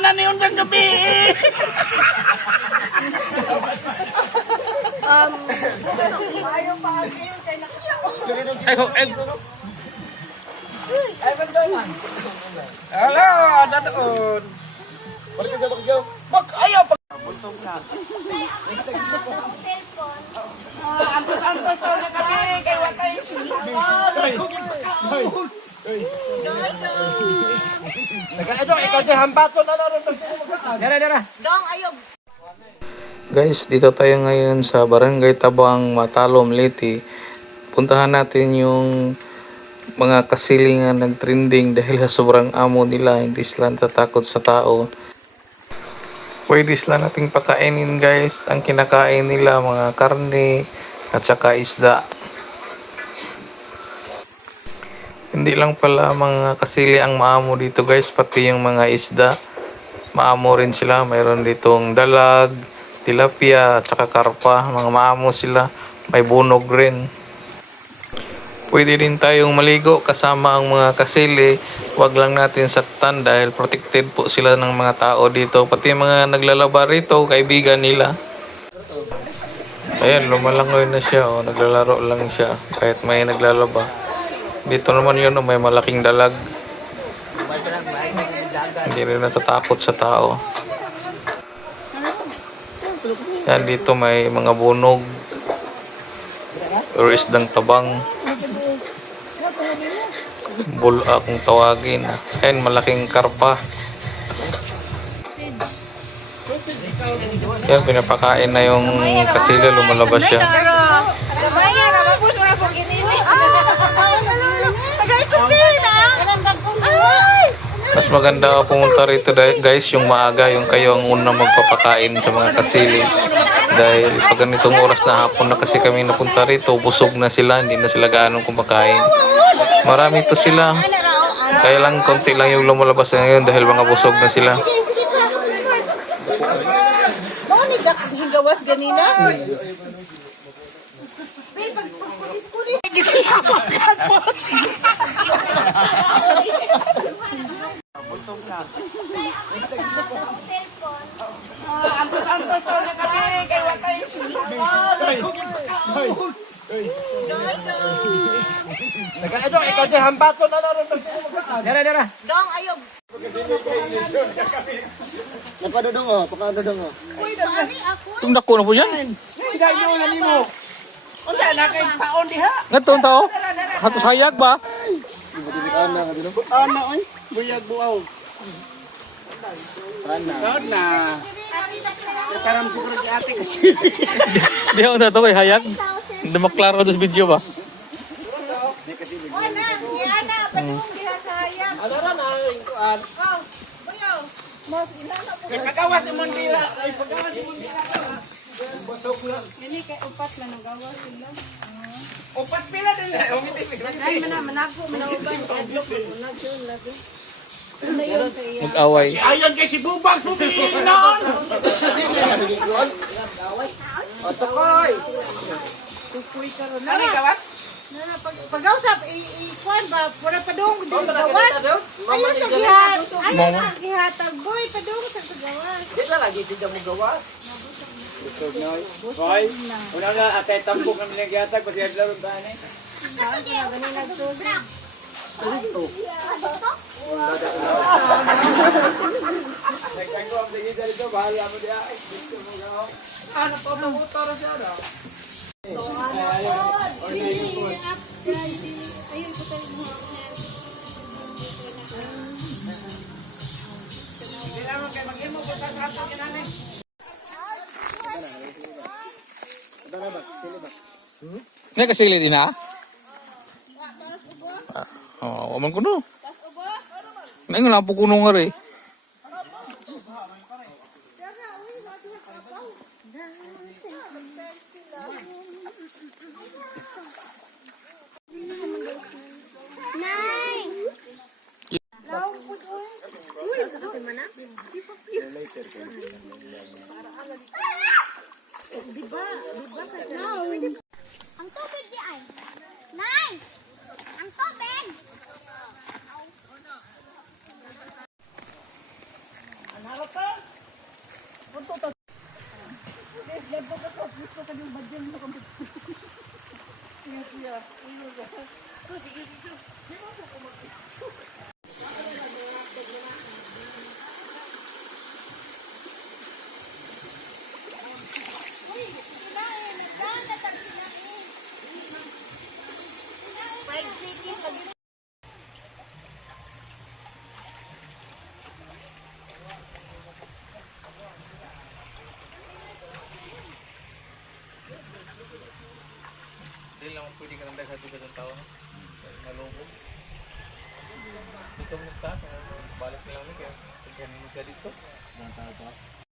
na niyon sa gabi. Ayaw pa kasi yun kay Ay, bandaman. Hello, dadaon. Ayaw pag busog na. Antos-antos to na kami kay watay. Ito, ikaw di hampato na naroon. Dara. Dong, ayaw. Guys, dito tayo ngayon sa Barangay Tabang, Matalom, Leyte. Puntahan natin yung mga kasilingan nagtrending dahil sa sobrang amo nila, hindi sila natatakot sa tao. Pwede sila nating pakainin guys. Ang kinakain nila mga karne at saka isda. Hindi lang pala mga kasili ang maamo dito guys, pati yung mga isda. Maamo rin sila. Mayroon ditong dalag, tilapia at saka karpa. Mga maamo sila. May bunog rin. Pwede din tayong maligo kasama ang mga kasili. Huwag lang natin saktan dahil protected po sila ng mga tao dito. Pati mga naglalaba rito, kaibigan nila. Ayan, lumalangoy na siya. Oh. Naglalaro lang siya kahit may naglalaba. Dito naman yun, may malaking dalag. Hindi rin natatakot sa tao. Yan, dito may mga bunog or isdang tabang. Bula kung tawagin. Ayan, malaking karpa. Yan, pinapakain na yung kasila, lumalabas siya. Mas maganda pumunta rito guys yung maaga, yung kayo ang unang magpapakain sa mga kasili. Dahil pag ganitong oras na hapon na kasi kami napunta rito, busog na sila, hindi na sila gaanong kumakain. Marami to sila. Kaya lang konti lang yung lumalabas na ngayon dahil mga busog na sila. Mo ni gawas ganina. Bay pag pulis-pulis. Busog na. Antos-antos to na kami kay watay. Ito, ikaw di hampato na naroon. Dara. Dong, ayaw. Napadudong oh, pakadudong oh. Uy, paani ako. Itong dako na po yan. Sa iyo na nimo. Unsa na kay paon diha? Ngatong tao? Hatos hayag ba? Ana oy, buyag buaw. Ana. Karam siguro si ate kasi. Di ako na ito kay hayag. Hindi maklaro ito sa video ba? Ana, Ana, padung diha sa hayag. Ano ra na kuan? Oh, bayaw. Mas ilana po. Pagawas mo dila. Ay pagawas mo dila. Busog na. Dili kay upat man ang gawas sila. Upat pila dili. Ay manago manawban adlok unag yun labi. Ano yun sa iya? Mag-away. Ayon kay si Bubag pumili noon. Otokoy. Kukuy karon Ano gawas? pag-usap i-kuan ba pura padung dili sa gawas. Ayo sa gihat. Ayo sa gihatag boy padung sa gawas. Dito lagi di mo gawas. Busog na. Boy. Una na atay tambok na minagyatag kasi adlaw ron tani. Gani nagsusi. Nagtango ang digi dito bahala mo dia. Ano pa mo utara siya na? Ini kasili din ha? Oh, aman ko no. Nang nga po kuno nga rin. Ang tubig di ay. Nay! Ang tubig! Fried chicken lagi. Hindi lang pwede ka nang daghan ng tao. Malungkot. Dito mo sa balik na lang ni kaya. Tignan mo siya dito. Ang tao.